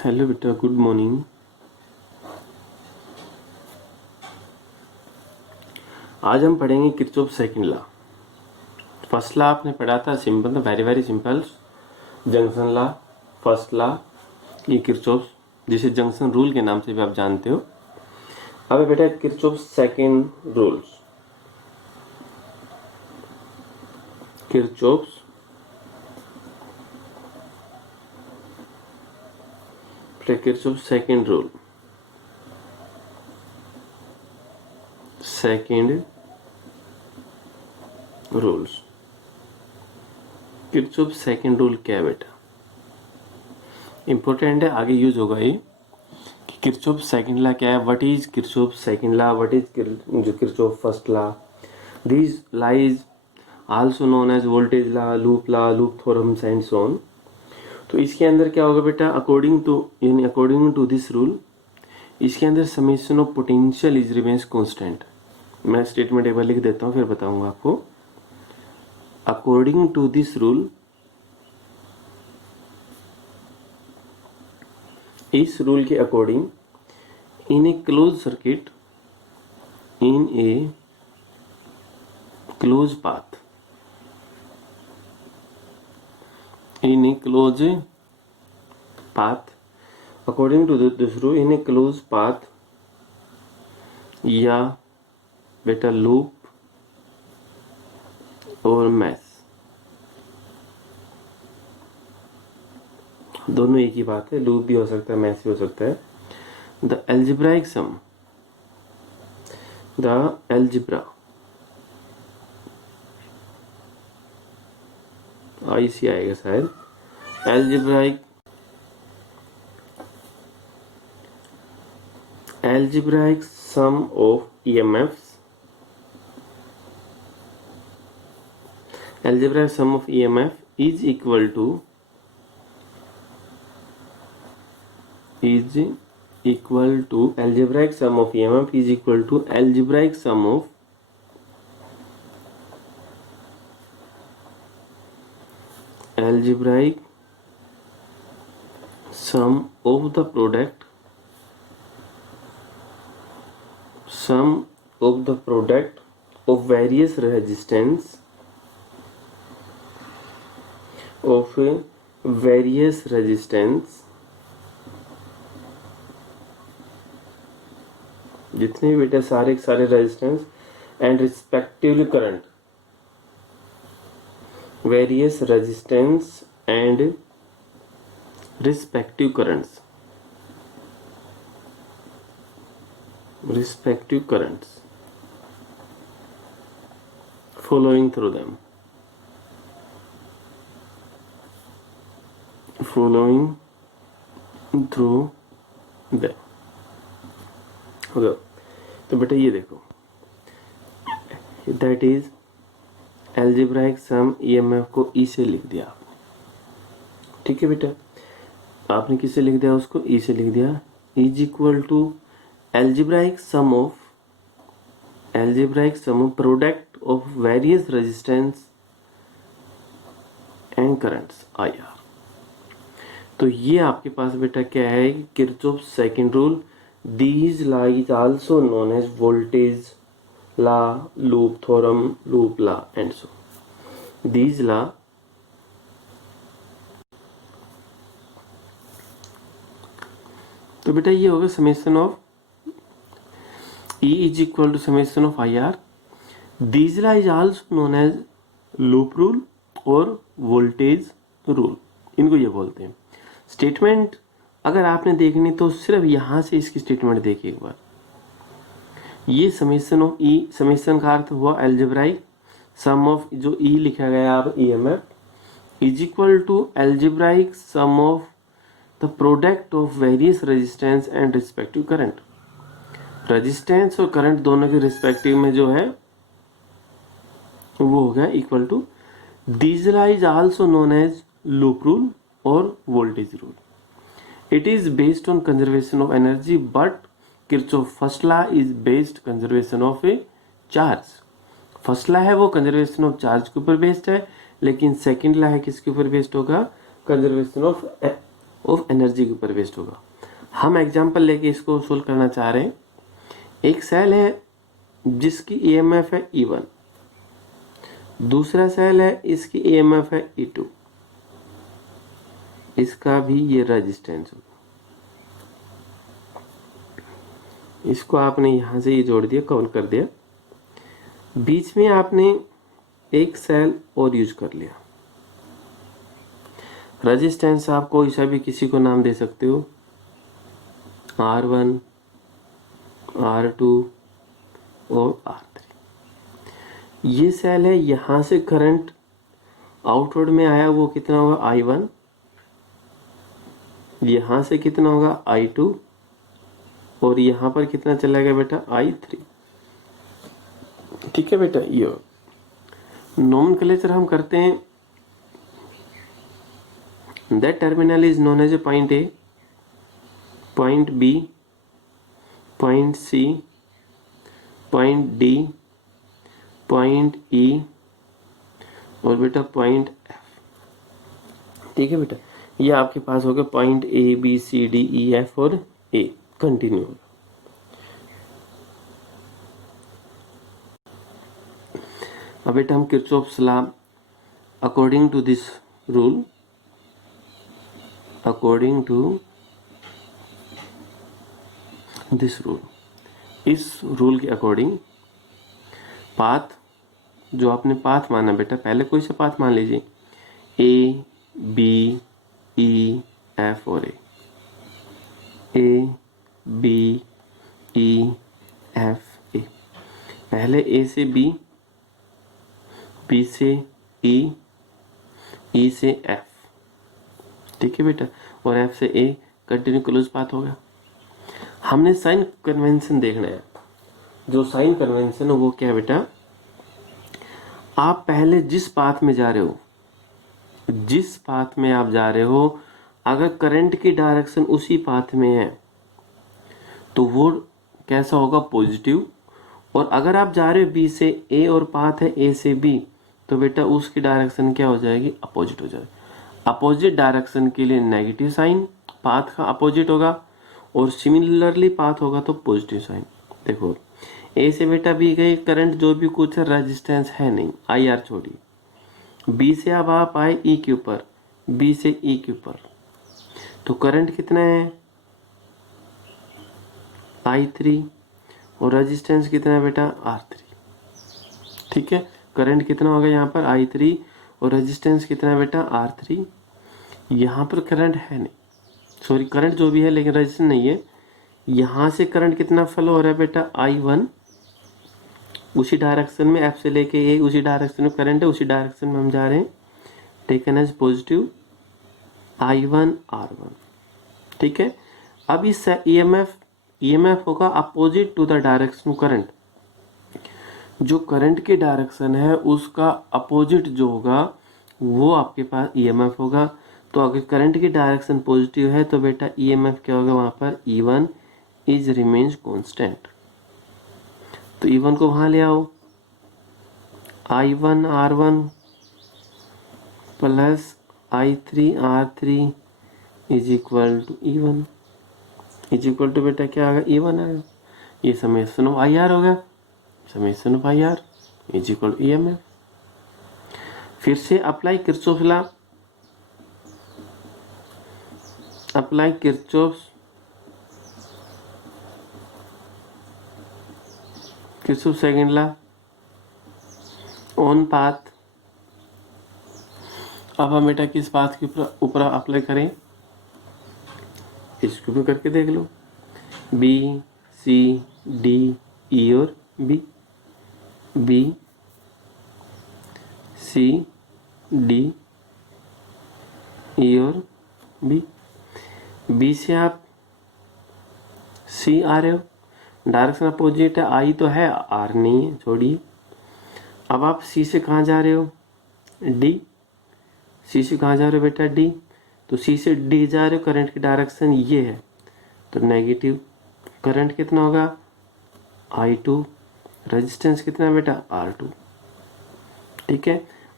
Hello बेटा, good morning. आज हम पढ़ेंगे Kirchhoff second law. First law आपने पढ़ा था, सिंपल था, very very simple. Junction law, first law, ये किरचॉफ, जिसे जंक्शन रूल के नाम से भी आप जानते हो। अब बेटा Kirchhoff second rules, Kirchhoff Kirchhoff second rule, second rules. Kirchhoff second rule क्या है बेटा? इंपॉर्टेंट है, आगे यूज होगा ये कि किरचॉफ सेकंड लॉ क्या है, what is Kirchhoff second law, what is Kirchhoff first law. These law is also known as voltage law, loop theorems and so on. तो इसके अंदर क्या होगा बेटा, अकॉर्डिंग टू दिस रूल, इसके अंदर summation of potential is remains constant. मैं statement एक बार लिख देता हूं, फिर बताऊंगा आपको। अकॉर्डिंग टू दिस रूल, इस रूल के according, in A close circuit, in A close path, in a closed path, according to this rule, in a closed path या बेटा लूप और मैश, दोनों एक ही बात है। लूप भी हो सकता है, मैश भी हो सकता है। The algebraic some, the algebra, ऐसी आएगा शायद, algebraic sum of EMFs, algebraic sum of EMF is equal to algebraic sum of EMF is equal to algebraic sum of the product of various resistance जितने भी बेटा सारे resistance and respectively current, various resistance and respective currents following through them, okay। तो बेटा ये देखो, that is algebraic some EMF को ई से लिख दिया आपने, ठीक है बेटा। आपने किससे लिख दिया उसको? ई से लिख दिया। Is equal to algebraic some of product of various resistance and currents, IR। तो ये आपके पास बेटा क्या है, Kirchhoff second rule. These law is also known as voltage law, loop theorem, loop law and so these law तो बेटा ये होगा summation of E is equal to summation of IR। These law is also known as loop rule और voltage rule, इनको ये बोलते हैं। Statement अगर आपने देखनी तो सिर्फ यहां से इसकी स्टेटमेंट देखिए एक बार। ये समेशन ऑफ ई, समेशन का अर्थ हुआ एल्जेब्राइक सम ऑफ, जो ई लिखा गया आप EMF is equal to algebraic some of the product of various resistance and respective current. Resistance और करंट दोनों के रिस्पेक्टिव में जो है वो हो गया equal to. These law is also known as loop rule और voltage rule. It is based on conservation of energy, but Kirchhoff first law is based conservation of A charge. First law है वो conservation of charge के ऊपर based है, लेकिन second law है किसके ऊपर बेस्ड होगा? कंजर्वेशन ऑफ ऑफ एनर्जी के ऊपर वेस्ट होगा। हम एग्जांपल लेके इसको सोल्व करना चाह रहे हैं। एक सेल है जिसकी ईएमएफ है E1, दूसरा सेल है इसकी ईएमएफ है E2, इसका भी ये रेजिस्टेंस होगा। इसको आपने यहां से ये जोड़ दिया, कवर कर दिया। बीच में आपने एक सेल और यूज कर लिया। रेजिस्टेंस आप कोई सा भी किसी को नाम दे सकते हो, R1, R2 और R3। ये सेल है, यहां से करंट आउटवर्ड में आया वो कितना होगा I1, यहां से कितना होगा I2 और यहां पर कितना चला गया बेटा I3। ठीक है बेटा, ये नोमेनक्लेचर हम करते हैं। That terminal is known as a point A, point B, point C, point D, point ई और बेटा पॉइंट एफ। ठीक है बेटा, ये आपके पास हो गया point A B C D E F और ए कंटिन्यू। अब बेटा हम Kirchhoff's law according to this rule, according to this rule, इस रूल के अकॉर्डिंग पाथ, जो आपने पाथ माना बेटा, पहले कोई सा पाथ मान लीजिए, ए बी ई एफ और A B E F A. पहले ए से बी, बी से ई, ई से एफ। ठीक है बेटा, और एफ से ए, कंटिन्यू क्लोज पाथ हो गया। हमने साइन कन्वेंशन देखना है। जो साइन कन्वेंशन है वो क्या है बेटा, आप पहले जिस पाथ में जा रहे हो, जिस पाथ में आप जा रहे हो, अगर करंट की डायरेक्शन उसी पाथ में है तो वो कैसा होगा, पॉजिटिव। और अगर आप जा रहे हो बी से ए और पाथ है ए से बी, तो बेटा उसकी डायरेक्शन क्या हो जाएगी, अपोजिट हो जाएगी। अपोजिट डायरेक्शन के लिए नेगेटिव साइन, पाथ का अपोजिट होगा, और सिमिलरली पाथ होगा तो पॉजिटिव साइन। देखो ए से बेटा बी गए, करंट जो भी कुछ है रेजिस्टेंस है नहीं, आई आर छोड़िए। बी से अब आप आए ई के ऊपर, बी से ई के ऊपर, तो करंट कितना है I3 और रेजिस्टेंस कितना है बेटा R3। ठीक है, करंट कितना होगा यहाँ पर I3 और रेजिस्टेंस कितना है बेटा R3। यहाँ पर करंट है नहीं, सॉरी करंट जो भी है लेकिन रेजिस्टेंस नहीं है। यहाँ से करंट कितना फ्लो हो रहा है बेटा I1, उसी डायरेक्शन में F से लेके ए, उसी डायरेक्शन में करंट है, उसी डायरेक्शन में हम जा रहे हैं, taken as positive I1 R1। ठीक है, अब इस ईएमएफ होगा opposite to the direction current. जो करंट की डायरेक्शन है उसका अपोजिट जो होगा वो आपके पास ईएमएफ होगा। तो अगर करंट की डायरेक्शन पॉजिटिव है तो बेटा ईएमएफ क्या होगा, वहां पर E1 इज रिमेन्स कांस्टेंट। तो E1 को वहां ले आओ, I1 R1 plus I3 R3 is equal to E1, is equal to बेटा क्या आएगा, E1 आएगा। ये समेशन ऑफ आई आर होगा, summation of I R is equal to EMF. फिर से apply Kirchhoff law, apply Kirchhoff second law on path. अब हम बेटा किस पाथ के ऊपर अप्लाई करें, इसको भी करके देख लो, बी सी डी ई और B, B C D E और बी। बी से आप सी आ रहे हो, डायरेक्शन अपोजिट है, आई तो है आर नहीं है, छोड़िए। अब आप सी से कहाँ जा रहे हो, डी, सी से कहाँ जा रहे हो बेटा डी, तो सी से डी जा रहे हो, करंट की डायरेक्शन ये है तो नेगेटिव। करंट कितना होगा I2, रेजिस्टेंस कितना है बेटा R2। ठीक है,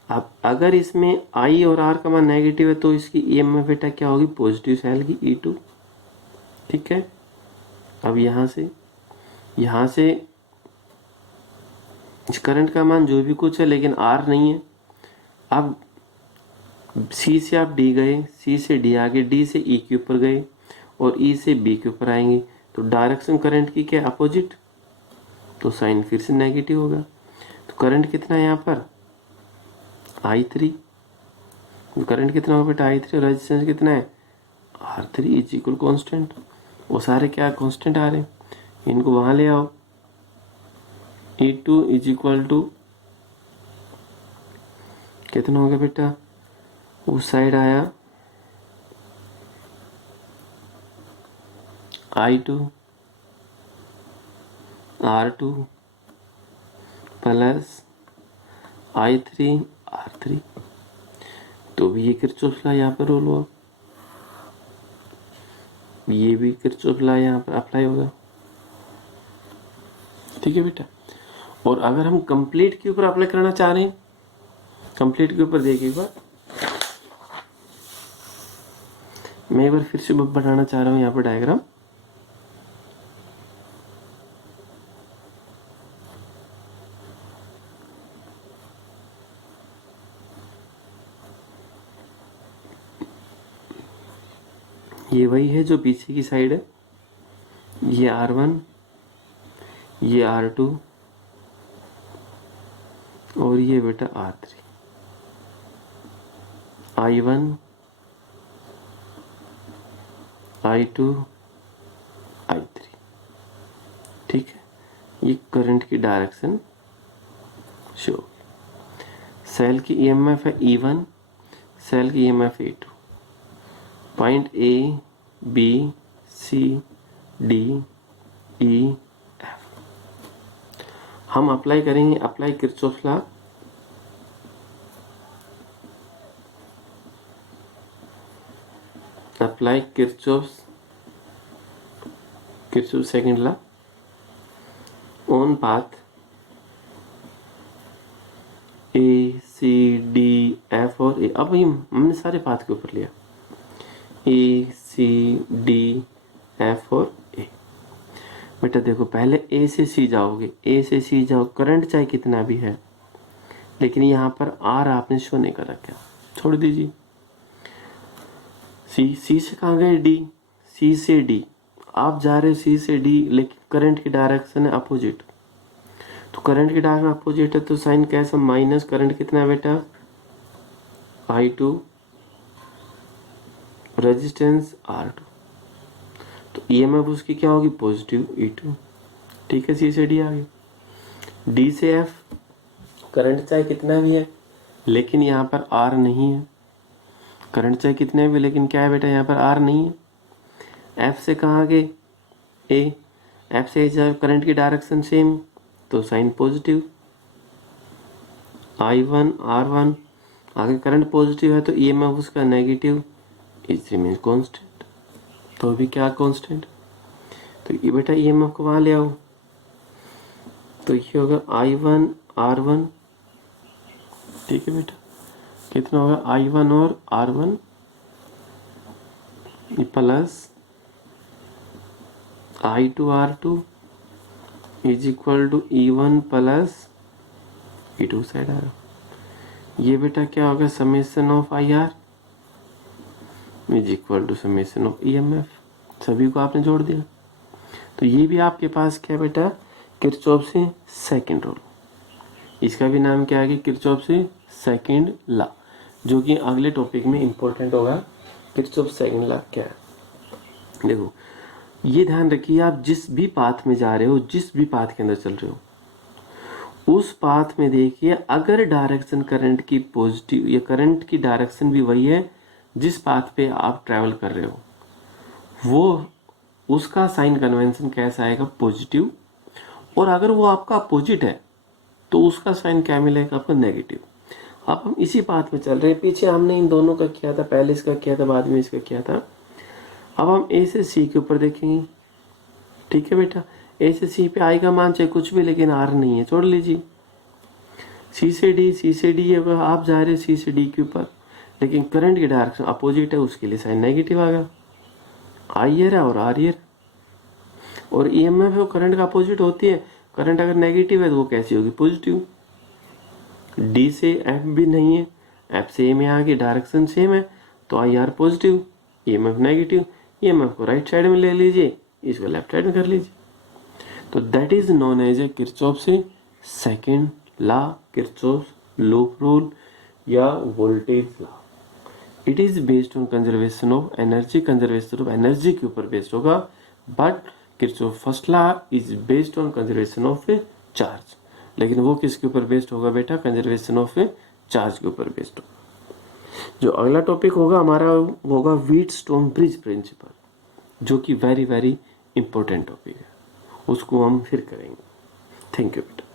अब अगर इसमें आई और आर का मान नेगेटिव है तो इसकी ईएमएफ बेटा क्या होगी, पॉजिटिव सेल की E2। ठीक है, अब यहां से इस करंट का मान जो भी कुछ है लेकिन आर नहीं है। अब सी से आप डी गए, सी से डी आगे, डी से ई के ऊपर गए और ई से बी के ऊपर आएंगे, तो डायरेक्शन करंट की क्या अपोजिट, तो साइन फिर से नेगेटिव होगा। तो करंट कितना है यहाँ पर I3, करंट कितना होगा बेटा I3 और रेजिस्टेंस कितना है R3 इज इक्वल कॉन्स्टेंट। वो सारे क्या कॉन्स्टेंट आ रहे हैं, इनको वहां ले आओ। E2 इज इक्वल टू कितना होगा बेटा, उस साइड आया I2 R2 plus I3 R3, तो भी ये किरचॉफ लॉ यहाँ पर रोल हुआ, ये भी किरचॉफ लॉ यहाँ पर अप्लाई होगा। ठीक है बेटा, और अगर हम कंप्लीट के ऊपर अप्लाई करना चाह रहे हैं, कंप्लीट के ऊपर देखिए एक बार, मैं एक बार फिर से बनाना चाह रहा हूँ यहाँ पर डायग्राम। ये वही है जो पीछे की साइड है, ये R1, ये R2 और ये बेटा R3, I1 I2 I3। ठीक है, ये करंट की डायरेक्शन शो। सेल की ईएमएफ है E1, सेल की EMF E2, point A B C D E F। हम अप्लाई करेंगे, apply Kirchhoff law. Apply Kirchhoff second law on path A C D F और A। अब हमने सारे पाथ के ऊपर लिया, A C D F और A। बेटा देखो, पहले A से C जाओगे, A से C जाओ, करंट चाहे कितना भी है, लेकिन यहाँ पर R आपने शो नहीं कर रखा, छोड़ दीजिए। C से कहाँ गए D, C से D, आप जा रहे हो C से D, लेकिन करंट की डायरेक्शन है अपोजिट, तो करंट की डायरेक्शन अपोजिट है तो साइन कैसा, माइनस करंट कितना है बेटा I2, रेजिस्टेंस R2, तो ईएमएफ उसकी क्या होगी, पॉजिटिव E2। ठीक है, सी से डी आ गई। डी से एफ, करंट चाहे कितना भी है लेकिन यहाँ पर R नहीं है, करंट चाहे कितने भी लेकिन क्या है बेटा यहाँ पर R नहीं है। एफ से कहाँ गए A, एफ से जब करंट की डायरेक्शन सेम तो साइन पॉजिटिव, I1 R1, आगे करंट पॉजिटिव है तो ईएमएफ उसका नेगेटिव, इट रिमेन्स कांस्टेंट, तो भी क्या कांस्टेंट, तो ये बेटा ईएमएफ को वहां ले आओ, तो ये होगा I1 R1। ठीक है बेटा, कितना होगा I1 और R1 plus I2 R2 is equal to E1 plus E2 side आ रहा, ये बेटा क्या होगा, summation of IR is equal to summation of EMF। सभी को आपने जोड़ दिया, तो ये भी आपके पास क्या बेटा, किरचॉफ से सेकंड रूल, इसका भी नाम क्या है, किरचॉफ से सेकंड लॉ, जो कि अगले टॉपिक में इंपॉर्टेंट होगा। किरचॉफ सेकंड लॉ क्या है, देखो ये ध्यान रखिए, आप जिस भी पाथ में जा रहे हो, जिस भी पाथ के अंदर चल रहे हो, उस पाथ में देखिए अगर डायरेक्शन करंट की पॉजिटिव, या करंट की डायरेक्शन भी वही है जिस पाथ पे आप ट्रैवल कर रहे हो, वो उसका साइन कन्वेंशन कैसा आएगा, पॉजिटिव, और अगर वो आपका अपोजिट है तो उसका साइन क्या मिलेगा, आपका नेगेटिव। अब हम इसी पाथ में चल रहे हैं, पीछे हमने इन दोनों का किया था, पहले इसका किया था, बाद में इसका किया था। अब हम ए से सी के ऊपर देखेंगे। ठीक है बेटा, ए से सी पे आई का मान चाहे कुछ भी, लेकिन आर नहीं है, छोड़ लीजिए। सी से डी अगर आप जा रहे सी से डी के ऊपर, लेकिन करंट की डायरेक्शन अपोजिट है, उसके लिए साइन नेगेटिव आ गया। आई है और आर है, और ईएमएफ वो करंट का अपोजिट होती है। करंट अगर नेगेटिव है तो वो कैसी होगी? पॉजिटिव। डी से एफ भी नहीं है, एफ से ए में आगे डायरेक्शन सेम है, तो I R positive, EMF negative. EMF को राइट साइड में ले लीजिए, इसको लेफ्ट साइड में कर लीजिए। तो that is known as a Kirchhoff से second law, Kirchhoff loop rule या voltage law. It is based on conservation of energy, conservation of energy के ऊपर बेस्ड होगा। But Kirchhoff first law is based on conservation of A charge, लेकिन वो किसके ऊपर based होगा बेटा? कंजर्वेशन ऑफ ए चार्ज के ऊपर बेस्ड होगा। जो अगला टॉपिक होगा हमारा होगा व्हीटस्टोन ब्रिज प्रिंसिपल, जो कि वेरी वेरी इंपॉर्टेंट टॉपिक है, उसको हम फिर करेंगे। थैंक यू बेटा।